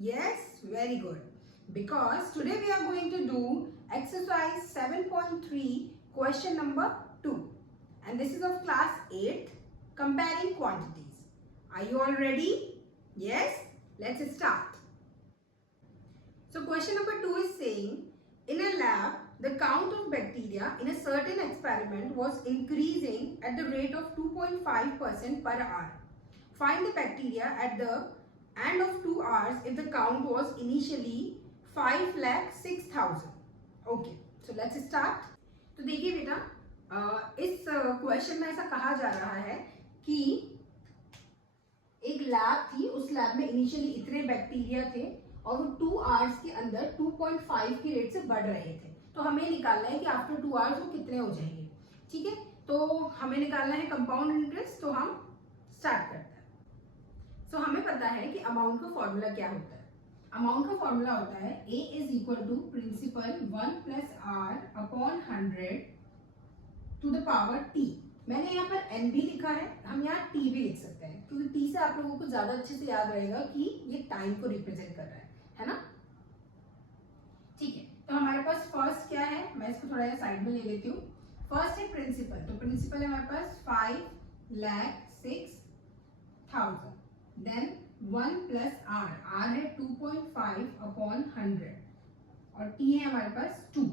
Yes, very good. Because today we are going to do exercise 7.3 question number 2 and this is of class 8 comparing quantities. Are you all ready? Yes, let's start. So question number 2 is saying in a lab the count of bacteria in a certain experiment was increasing at the rate of 2.5% per hour. Find the bacteria at the end of 2 hours if the count was initially 5,06,000. Okay, so let's start. तो देखिए बेटा, इस question में ऐसा कहा जा रहा है कि एक लैब थी, उस लैब में इनिशियली इतने बैक्टीरिया थे और वो 2 आवर्स के अंदर 2.5 के रेट से बढ़ रहे थे। तो हमें निकालना है कि आफ्टर 2 आवर्स वो कितने हो जाएंगे। ठीक है, तो हमें निकालना है कंपाउंड इंटरेस्ट। तो हम स्टार्ट करते हैं। सो हमें पता है कि अमाउंट का फॉर्मूला क्या होता है। अमाउंट का फॉर्मूला होता है A is equal to principal 1 plus R upon 100 to the power T। मैंने यहाँ पर N भी लिखा है, हम यहाँ T भी लिख सकते हैं क्योंकि T से आप लोगों को ज्यादा अच्छे से याद रहेगा कि ये टाइम को रिप्रेजेंट कर रहा है ना। ठीक है, तो हमारे पास फर्स्ट क्या है, मैं इसको थोड़ा सा साइड में ले लेती हूँ। फर्स्ट है प्रिंसिपल, तो प्रिंसिपल है हमारे पास 5,06,000। देन 1 प्लस R, R है 2.5 अपॉन 100 और T है हमारे पास 2।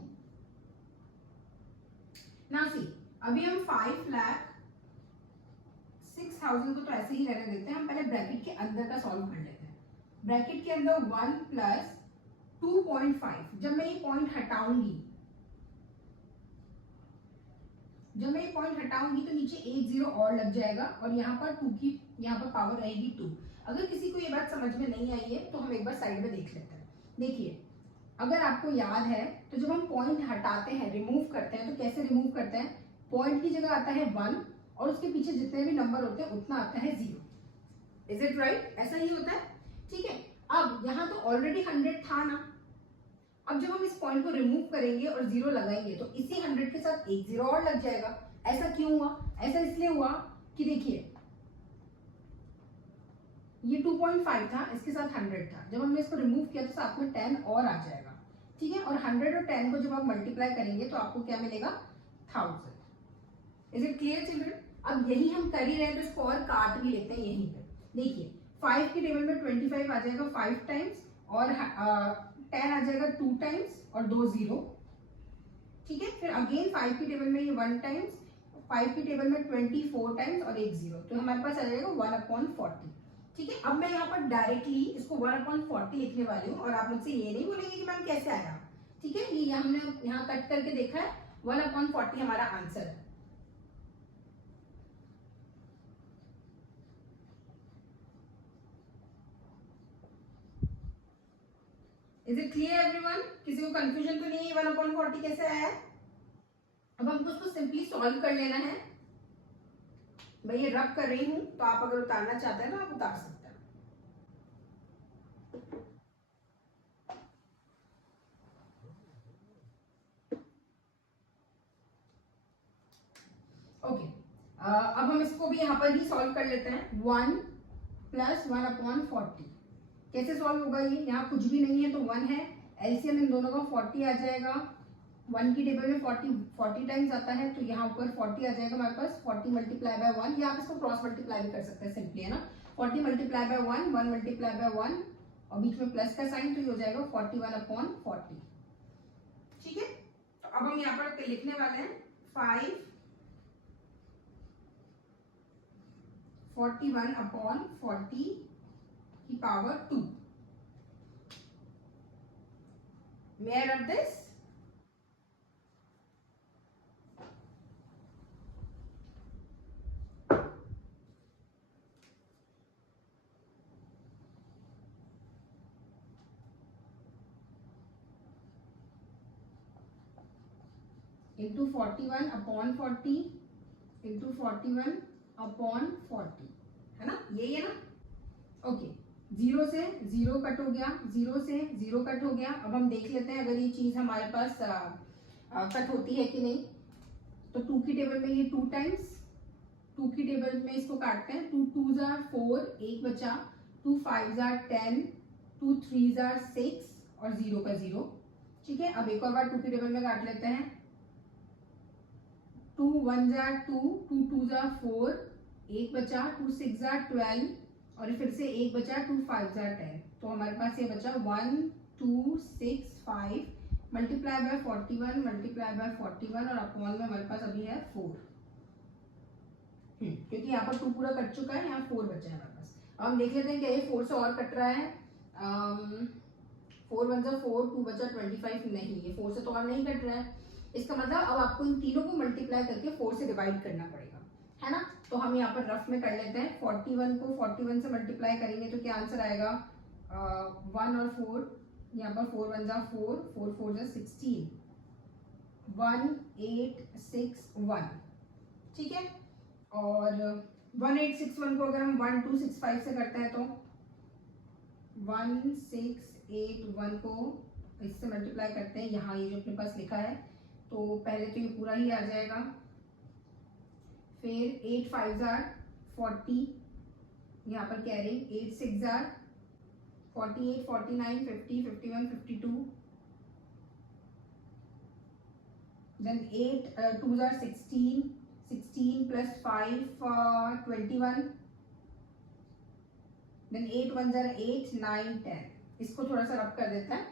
नाउ सी, अभी हम 5,06,000 को तो ऐसे ही रहने देते हैं, हम पहले ब्रैकेट के अंदर का सॉल्व कर लेते हैं। ब्रैकेट के अंदर 1 प्लस 2.5, जब मैं ये पॉइंट हटाऊंगी तो नीचे एक जीरो और लग जाएगा और यहाँ पर 2 की यहाँ पर पावर रहेगी 2। अगर किसी को ये बात समझ में नहीं आई है तो हम एक बार साइड में देख लेते हैं। देखिए, अगर आपको याद है तो जब हम पॉइंट हटाते हैं, रिमूव करते हैं, तो कैसे रिमूव करते हैं, पॉइंट की जगह आता है 1 और उसके पीछे जितने भी नंबर होते हैं उतना आता है 0। Is it right? ऐसा ही होता है। ठीक है, अब यहाँ तो ऑलरेडी 100 था ना, अब जब हम इस पॉइंट को रिमूव करेंगे और 0 लगाएंगे तो इसी 100 के साथ एक 0 और लग जाएगा। ऐसा क्यों हुआ? ऐसा इसलिए हुआ कि देखिए ये 2.5 था, इसके साथ 100 था, जब हमने इसको रिमूव किया तो साथ में 10 और आ जाएगा। ठीक है, और 100 और 10 को जब आप मल्टीप्लाई करेंगे तो आपको क्या मिलेगा? 1000। Is it clear children? अब यही हम कर ही रहे हैं तो इसको और काट भी लेते हैं यहीं पे। देखिए 5 के टेबल में 25 आ जाएगा 5 टाइम्स और 10 आ जाएगा 2 टाइम्स और 2 0। ठीक है, फिर अगेन 5 की टेबल में ये 1 टाइम्स, 5 की टेबल में 24 टाइम्स और एक 0, तो हमारे पास आ जाएगा 1/40। ठीक है, अब मैं यहाँ पर डायरेक्टली इसको 1/40 लिखने वाली हूँ और आप मुझसे ये नहीं बोलेंगे कि मैम कैसे आया। ठीक है, ये हमने यहाँ कट करके देखा है, 1/40 हमारा आंसर है। Is it clear everyone? किसी को कंफ्यूजन तो नहीं है 1/40 कैसे आया है? अब हमको उसको सिंपली सॉल्व कर लेना है। मैं ये रब कर रही हूं तो आप अगर उतारना चाहते हैं तो आप उतार सकते हैं। ओके, अब हम इसको भी यहां पर ही सॉल्व कर लेते हैं। 1 प्लस 1/40 कैसे सॉल्व होगा? ये यहाँ कुछ भी नहीं है तो 1 है, एलसीएम इन दोनों का 40 आ जाएगा। 1 की टेबल में 40 टाइम्स आता है तो यहाँ ऊपर 40 आ जाएगा हमारे पास। 40 मल्टीप्लाई बाय 1, या आप इसको क्रॉस मल्टीप्लाई भी कर सकते हैं, सिंपली है ना। 40 मल्टीप्लाई बाय 1, 1 मल्टीप्लाई बाय 1 और बीच में प्लस का साइन, तो ये हो जाएगा 41/40। ठीक है, तो अब हम यहाँ पर लिखने वाले हैं 541/40 की power 2। May I rub this? Into 41/40 into 41/40 है ना, यही है ना। ओके, 0 से 0 कट हो गया, 0 से 0 कट हो गया। अब हम देख लेते हैं अगर ये चीज हमारे पास कट होती है कि नहीं। तो 2 की टेबल में ये 2 टाइम्स, 2 की टेबल में इसको काटते हैं। 2 2 जार 4, एक बचा, 2 5 जार 10, 2 3s are 6 और 0 का 0। ठीक है, अब एक और बार 2 के टेबल में काट लेते हैं। 2 1s are 2, 2 2s are 4, एक बचा, 2 6s are 12 और फिर से एक बचा, 2 5s are 10। तो हमारे पास ये बचा 1 2 6 5 मल्टीप्लाई बाय 41 मल्टीप्लाई बाय 41 और अपॉन में हमारे पास अभी है 4। क्योंकि यहाँ पर 2 पूरा कट चुका है, यहाँ 4 बचा है हमारे पास। अब हम देख लेते हैं क्या ये 4 से और कट रहा है। 4 1 जा 4, 2 बचा 25, नहीं ये 4 से तो और नहीं कट रहा है। इसका मतलब अब आपको इन तीनों को मल्टीप्लाई करके 4 से डिवाइड करना पड़ेगा, है ना। तो हम यहाँ पर रफ में कर लेते हैं। 41 को 41 से मल्टीप्लाई करेंगे तो क्या आंसर आएगा, 1 और 4, यहाँ पर 4 1 जा 4, 4 4 जा 16, 1 8 6 1। ठीक है, और 1861 को अगर हम 1265 से करते हैं तो 1681 को इससे मल्टीप्लाई करते हैं, यहाँ ये जो अपने पास लिखा है, तो पहले तो ये पूरा ही आ जाएगा। फिर 8 5s are 40, यहाँ पर carrying 8 6s are 48 49 50 51 52, then 8 2s are 16, 16 plus 5 21, then 8 1s are 8 9 10। इसको थोड़ा सा रब कर देते हैं।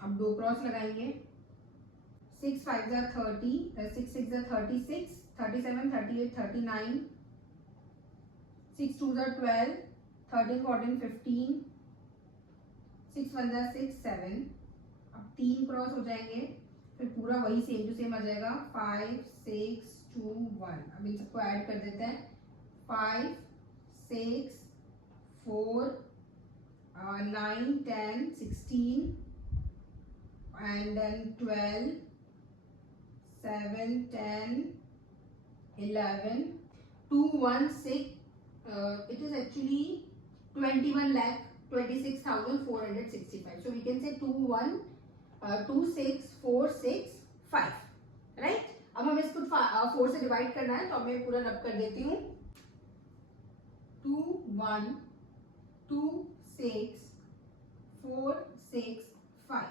अब 2 क्रॉस लगाएंगे। 6 5s are 30, 6 6s are 36, 37 38 39, 6 2s are 12, 13 14 15, 6 1s are 6 7। अब 3 क्रॉस हो जाएंगे, फिर पूरा वही सेम टू सेम आ जाएगा। 5 6 2 1। अब इन सबको ऐड कर देते हैं। 5 6 4 9 10 16 and then 12 7 10 11 2 1 6, it is actually 21,26,465, so we can say 2 1 2 6 4 6 5, right. अब हमें इसको 4 से डिवाइड करना है, तो अब मैं पूरा रब कर देती हूँ। 2 1 2 6 4 6 5,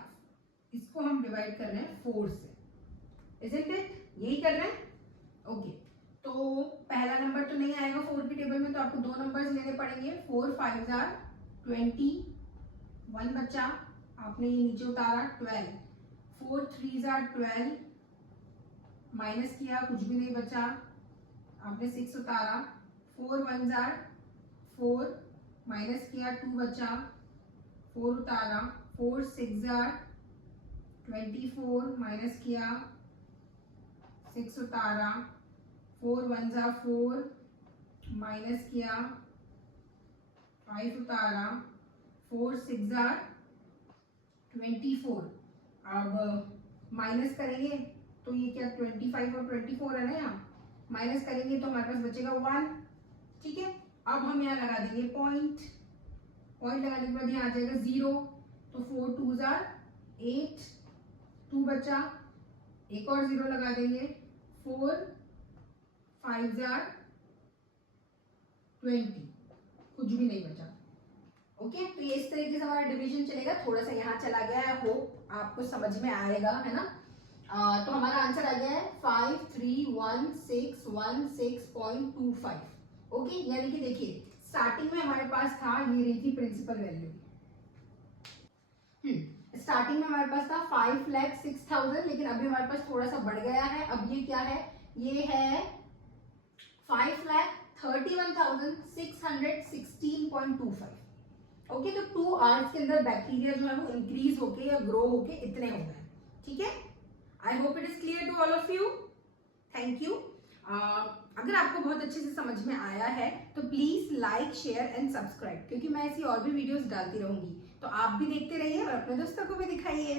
इसको हम डिवाइड कर रहे हैं 4 से, isn't it? यही कर रहे हैं। ओके, तो पहला नंबर तो नहीं आएगा 4 की टेबल में, तो आपको 2 नंबर्स लेने पड़ेंगे। 4 5s are 20, 1 बचा, आपने ये नीचे उतारा 12, 4 3s are 12, माइनस किया, कुछ भी नहीं बचा, आपने 6 उतारा। 4 1s are 4, माइनस किया, 2 बचा, 4 उतारा। 4 6s are 24, माइनस किया, 6 उतारा। 4 1s are 4, माइनस किया, 5 उतारा। 4 6s are 24, अब माइनस करेंगे तो ये क्या 25 और 24 है ना, यहाँ माइनस करेंगे तो हमारे पास बचेगा 1। ठीक है, अब हम यहाँ लगा देंगे पॉइंट, पॉइंट लगाने के बाद यहाँ आ जाएगा 0, तो 4 2s are 8, 2 बचा, एक और 0 लगा देंगे। 4 5s are 20, कुछ भी नहीं बचा। ओके, तो ये इस तरीके से हमारा डिवीजन चलेगा। थोड़ा सा यहाँ चला गया है, होप आपको समझ में आएगा, है ना। तो हमारा आंसर आ गया है 531616.25। ओके, यानी कि देखिए स्टार्टिंग में हमारे पास था, ये रही थी प्रिंसिपल वैल्यू। स्टार्टिंग में हमारे पास था 5,06,000, लेकिन अभी हमारे पास थोड़ा सा बढ़ गया है। अब ये क्या है, ये है 5,31,616.25। ओके, तो 2 आवर्स के अंदर बैक्टीरिया जो है वो इंक्रीज होके या ग्रो होके इतने हो गए। ठीक है, I hope it is clear to all of you. Thank you. अगर आपको बहुत अच्छे से समझ में आया है तो please like share and subscribe, क्योंकि मैं ऐसी और भी वीडियोस डालती रहूंगी। तो आप भी देखते रहिए और अपने दोस्तों को भी दिखाइए।